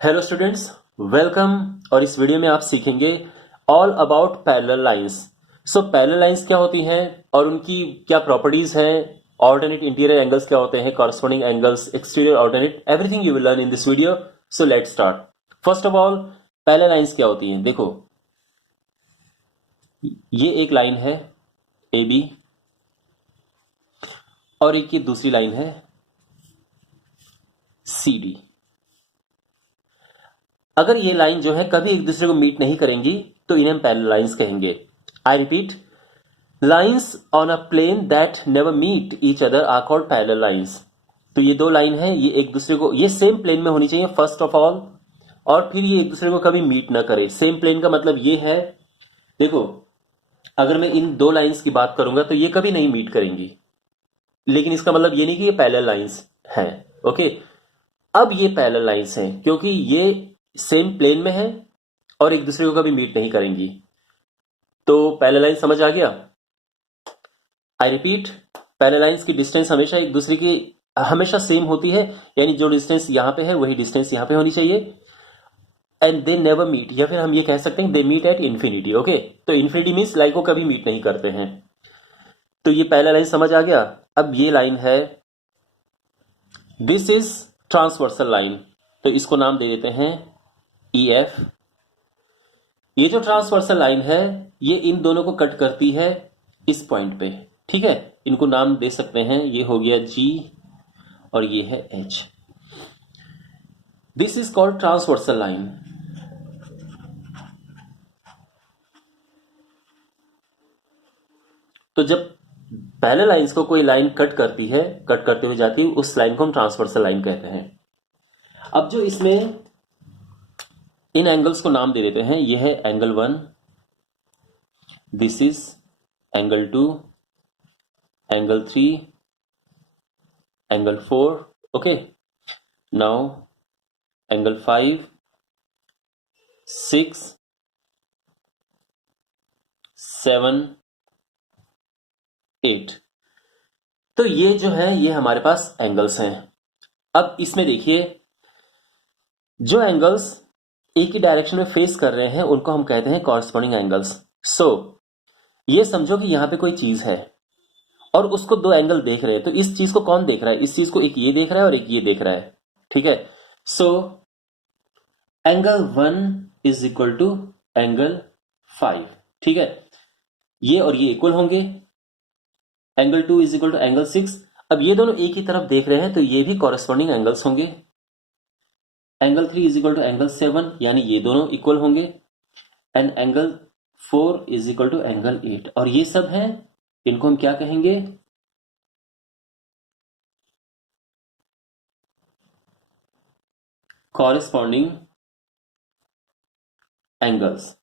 Hello students, welcome. और इस video में आप सीखेंगे all about parallel lines. So parallel lines क्या होती हैं और उनकी क्या प्रॉपर्टीज हैं, ऑल्टरनेट इंटीरियर एंगल्स क्या होते हैं, corresponding angles, exterior alternate, everything you will learn in this video. So let's start. First of all, parallel lines क्या होती हैं? देखो, ये एक लाइन है ए बी और एक ये दूसरी लाइन है सी डी। अगर ये लाइन जो है कभी एक दूसरे को मीट नहीं करेंगी तो इन्हें हम पैरेलल लाइंस कहेंगे। I repeat, lines on a plane that never meet each other are called parallel lines. तो ये दो लाइन है, ये एक दूसरे को, ये सेम प्लेन में होनी चाहिए फर्स्ट ऑफ ऑल, और फिर ये एक दूसरे को कभी मीट ना करे। सेम प्लेन का मतलब ये है, देखो, अगर मैं इन दो लाइंस की बात करूंगा तो ये कभी नहीं मीट करेंगी, लेकिन इसका मतलब ये नहीं कि ये पैरेलल लाइंस हैं। ओके, अब ये पैरेलल लाइंस हैं क्योंकि ये सेम प्लेन में है और एक दूसरे को कभी मीट नहीं करेंगी। तो पैरेलल लाइन समझ आ गया? आई रिपीट, पैरेलल लाइंस की डिस्टेंस हमेशा एक दूसरे की हमेशा सेम होती है, यानी जो डिस्टेंस यहां पे है वही डिस्टेंस यहां पे होनी चाहिए। एंड दे नेवर मीट, या फिर हम ये कह सकते हैं they meet at infinity. Okay, तो इन्फिनिटी मीन्स लाइन को कभी मीट नहीं करते हैं। तो ये पैरेलल लाइन समझ आ गया। अब ये लाइन है, दिस इज ट्रांसवर्सल लाइन, तो इसको नाम दे देते हैं ई एफ। ये जो ट्रांसवर्सल लाइन है ये इन दोनों को कट करती है इस पॉइंट पे। ठीक है, इनको नाम दे सकते हैं, ये हो गया जी और ये है H. This is called transversal line. तो जब पैरेलल लाइंस को कोई लाइन कट करती है, कट करते हुए जाती है, उस लाइन को हम ट्रांसवर्सल लाइन कहते हैं। अब जो इसमें इन एंगल्स को नाम दे देते हैं, ये है angle 1, this is angle 2, angle 3, angle 4। Okay, now angle 5, 6, 7, 8। तो ये जो है ये हमारे पास एंगल्स हैं। अब इसमें देखिए, जो एंगल्स एक ही डायरेक्शन में फेस कर रहे हैं उनको हम कहते हैं कॉरस्पॉन्डिंग एंगल्स। सो ये समझो कि यहां पे कोई चीज है और उसको दो एंगल देख रहे हैं, तो इस चीज को कौन देख रहा है? इस चीज को एक ये देख रहा है और एक ये देख रहा है। ठीक है, so angle 1 is equal to angle 5। ठीक है, ये और ये इक्वल होंगे। Angle 2 is equal to angle 6। अब ये दोनों एक ही तरफ देख रहे हैं तो ये भी कॉरस्पॉन्डिंग एंगल्स होंगे। Angle 3 is equal to angle 7, यानी ये दोनों इक्वल होंगे। And angle 4 is equal to angle 8, और ये सब हैं, इनको हम क्या कहेंगे? Corresponding angles.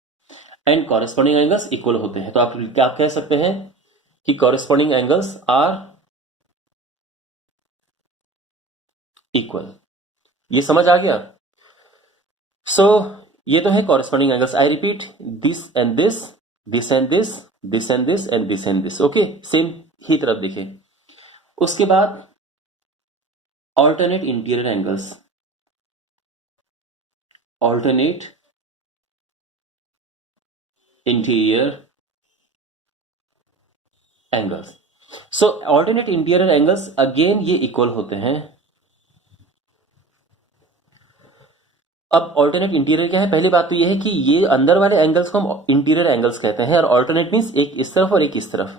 And corresponding angles equal होते हैं, तो आप क्या कह सकते हैं कि कॉरस्पॉन्डिंग एंगल्स आर इक्वल। ये समझ आ गया? सो ये तो है corresponding angles. I repeat, this and this, this and this, this and this and this and this. Okay, same ही तरफ देखें। उसके बाद alternate interior angles, alternate interior angles. So alternate interior angles again ये इक्वल होते हैं। अब alternate interior क्या है? पहली बात तो ये है कि ये अंदर वाले एंगल्स को हम इंटीरियर एंगल्स कहते हैं, और ऑल्टरनेट मीन्स एक इस तरफ और एक इस तरफ।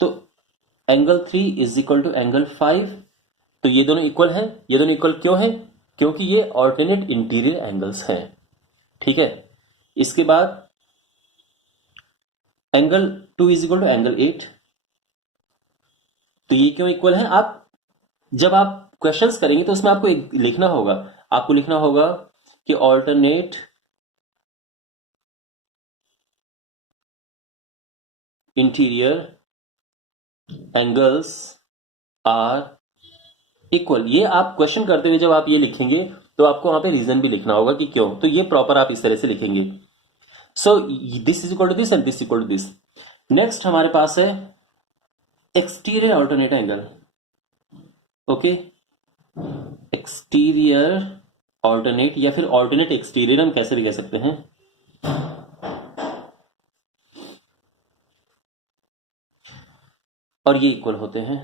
तो angle 3 is equal to angle 5, तो ये दोनों इक्वल हैं। ये दोनों इक्वल क्यों हैं? क्योंकि ये ऑल्टरनेट इंटीरियर एंगल्स हैं। ठीक है, इसके बाद angle 2 is equal to angle 8, तो ये क्यों इक्वल है? आप जब आप क्वेश्चंस करेंगे तो उसमें आपको एक लिखना होगा, आपको लिखना होगा कि alternate interior angles are equal. ये आप क्वेश्चन करते हुए जब आप ये लिखेंगे तो आपको वहां पे रीजन भी लिखना होगा कि क्यों, तो ये प्रॉपर आप इस तरह से लिखेंगे। So this is equal to this and this equal to this. Next हमारे पास है exterior alternate angle. Okay, exterior alternate या फिर ऑल्टरनेट एक्सटीरियर हम कैसे भी कह सकते हैं। और ये इक्वल होते हैं।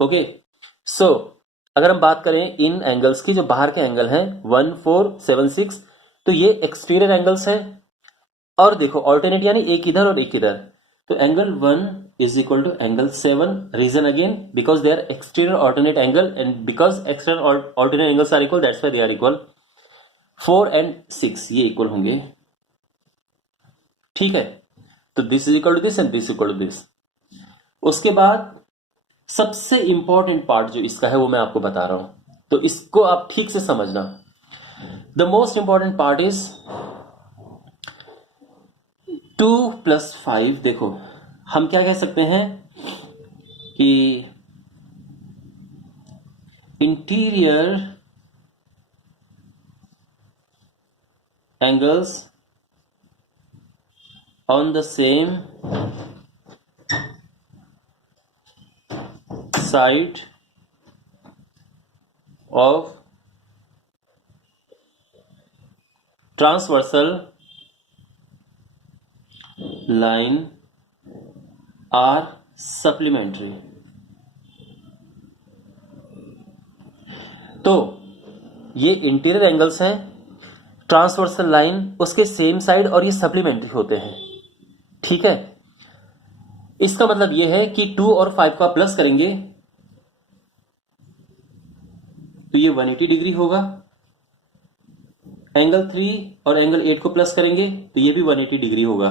ओके, सो अगर हम बात करें इन एंगल्स की, जो बाहर के एंगल हैं 1, 4, 7, 6, तो ये एक्सटीरियर एंगल्स हैं। और देखो ऑल्टरनेट यानी एक इधर और एक इधर, तो angle 1 is equal to angle 7। Reason again because they are exterior alternate angle and because external alternate angles are equal, that's why they are equal. 4 and 6 ये इक्वल होंगे, ठीक है। तो this is equal to this and this equal to this. उसके बाद सबसे important part जो इसका है वो मैं आपको बता रहा हूं, तो इसको आप ठीक से समझना। The most important part is 2 + 5। देखो हम क्या कह सकते हैं कि interior angles on the same side of transversal line are supplementary. तो ये इंटीरियर एंगल्स हैं, ट्रांसवर्सल लाइन उसके सेम साइड, और ये सप्लीमेंट्री होते हैं, ठीक है। इसका मतलब ये है कि 2 और 5 को आप प्लस करेंगे तो ये 180 डिग्री होगा। एंगल 3 और एंगल 8 को प्लस करेंगे तो ये भी 180 डिग्री होगा।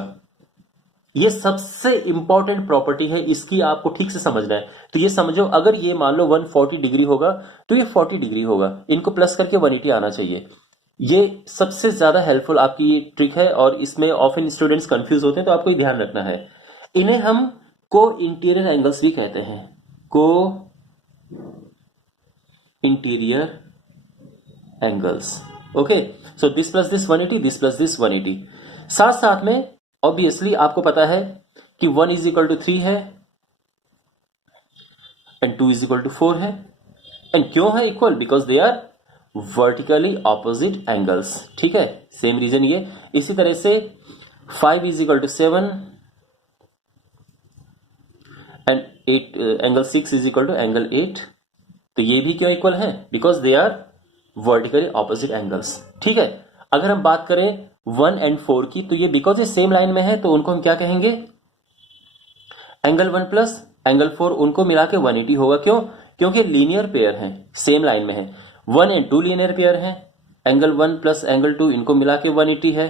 ये सबसे इंपॉर्टेंट प्रॉपर्टी है, इसकी आपको ठीक से समझना है। तो ये समझो, अगर ये मान लो 140 डिग्री होगा तो ये 40 डिग्री होगा, इनको प्लस करके 180 आना चाहिए। ये सबसे ज्यादा हेल्पफुल आपकी ये ट्रिक है, और इसमें ऑफन स्टूडेंट्स कंफ्यूज होते हैं, तो आपको ध्यान रखना है। इन्हें हम को इंटीरियर एंगल्स भी कहते हैं, को interior angles. Okay, so this plus this 180, this plus this 180। साथ साथ में ऑब्वियसली आपको पता है कि 1 इज इक्वल टू 3 है एंड 2 इज इक्वल टू 4 है। एंड क्यों है equal? Because they are vertically opposite angles, ठीक है। सेम रीजन ये। इसी तरह से 5 is equal to 7 and 8 angle 6 is equal to angle 8। तो ये भी क्यों इक्वल है? Because they are vertically opposite angles, ठीक है। अगर हम बात करें 1 एंड 4 की, तो ये बिकॉज ये सेम लाइन में है तो उनको हम क्या कहेंगे? एंगल 1 प्लस एंगल 4, उनको मिला के 180 होगा। क्यों? क्योंकि लीनियर पेयर हैं, सेम लाइन में है। 1 एंड 2 लीनियर पेयर हैं, एंगल 1 प्लस एंगल 2 इनको मिला के 180 है।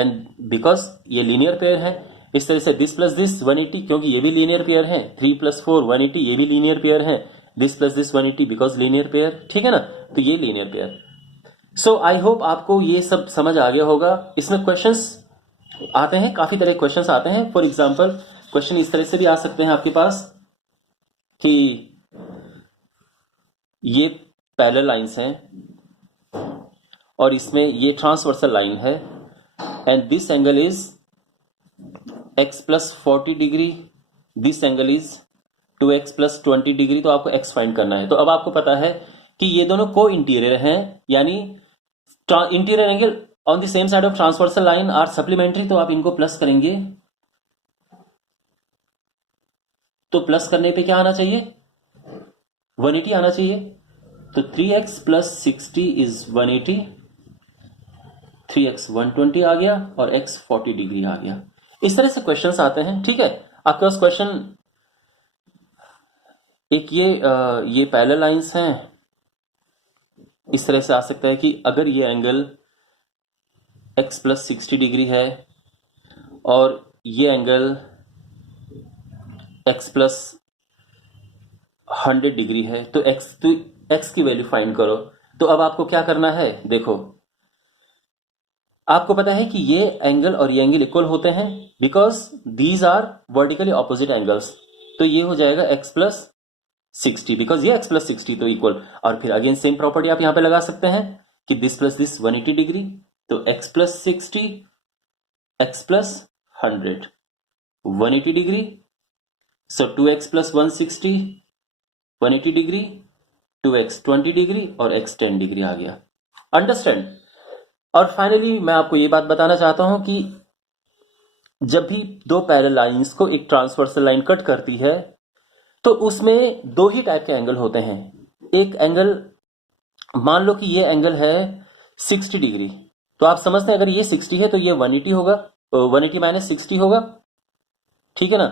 एंड बिकॉज ये लीनियर पेयर है, इस तरह से दिस प्लस दिस 180, क्योंकि ये भी लीनियर पेयर है। 3 + 4 180, ये भी लीनियर पेयर है। This plus this 180 because linear pair, ठीक है ना। तो ये लीनियर पेयर। सो आई होप आपको ये सब समझ आ गया होगा। इसमें क्वेश्चंस आते हैं, काफी तरह क्वेश्चंस आते हैं। फॉर एग्जांपल क्वेश्चन इस तरह से भी आ सकते हैं आपके पास कि ये पैरेलल लाइंस हैं और इसमें ये ट्रांसवर्सल लाइन है and this angle is x + 40 degree, this angle is 2x + 20 degree. तो आपको x फाइंड करना है। तो अब आपको पता है कि ये दोनों को इंटीरियर हैं, यानी interior angle on the same side of transversal line are supplementary. तो आप इनको प्लस करेंगे तो प्लस करने पे क्या आना चाहिए? 180 आना चाहिए। तो 3x + 60 इज 180, 3x 120 आ गया और x 40 डिग्री आ गया। इस तरह से क्वेश्चंस आते हैं, ठीक है। आपके पास क्वेश्चन एक ये पैरेलल लाइंस हैं, इस तरह से आ सकता है कि अगर ये एंगल x + 60 डिग्री है और ये एंगल x + 100 डिग्री है, तो x की वैल्यू फाइंड करो। तो अब आपको क्या करना है? देखो, आपको पता है कि ये एंगल और ये एंगल इक्वल होते हैं because these are vertically opposite angles. तो ये हो जाएगा x + 60 बिकॉज ये x + 60 तो इक्वल। और फिर अगेन सेम प्रॉपर्टी आप यहां पे लगा सकते हैं कि दिस प्लस दिस 180 डिग्री, तो x + 60, x + 100 180 डिग्री। सो 2x + 160 180 डिग्री 2x 20 डिग्री और x 10 डिग्री आ गया। अंडरस्टैंड। और फाइनली मैं आपको ये बात बताना चाहता हूं कि जब भी दो पैरेलल लाइंस को एक ट्रांसवर्सल लाइन कट करती है तो उसमें दो ही टाइप के एंगल होते हैं। एक एंगल, मान लो कि ये एंगल है 60 डिग्री, तो आप समझते हैं अगर ये 60 है तो ये 180 होगा, 180 माइनस 60 होगा, ठीक है ना।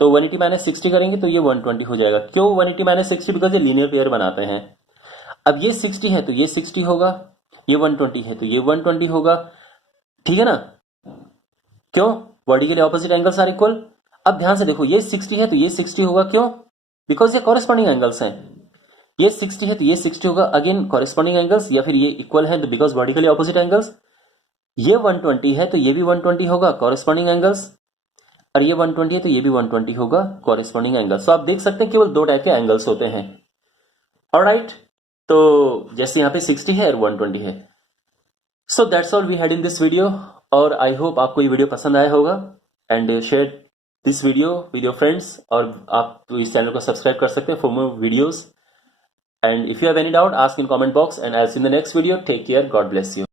तो 180 माइनस 60 करेंगे तो ये 120 हो जाएगा। क्यों 180 माइनस 60? बिकॉज ये लीनियर पेयर बनाते हैं। अब ये 60 है तो ये 60 होगा, ये 120 है तो ये 120 होगा, ठीक है ना। क्यों? Vertically opposite angles are equal. अब ध्यान से देखो, ये 60 है तो ये 60 होगा, क्यों? बिकॉज ये कॉरेस्पॉन्डिंग एंगल्स हैं। ये 60 है तो ये 60 होगा, अगेन कॉरेस्पॉन्डिंग एंगल्स, या फिर ये इक्वल है तो बिकॉज वर्टिकली ऑपोजिट एंगल्स। ये 120 है तो ये भी 120 होगा, कॉरेस्पॉन्डिंग एंगल्स। और ये 120 है तो ये भी 120 होगा, कॉरेस्पॉन्डिंग एंगल्स। तो आप देख सकते हैं केवल दो टाइप के एंगल्स होते हैं। ऑलराइट, तो जैसे यहाँ पे 60 है और 120 है। So that's all we had in this video, और आई होप आपको ये वीडियो पसंद आया होगा। And share this video with your friends, और आप इस चैनल को सब्सक्राइब कर सकते हैं for more videos. And if you have any doubt, ask in comment box, and I'll see you in the next video. Take care. God bless you.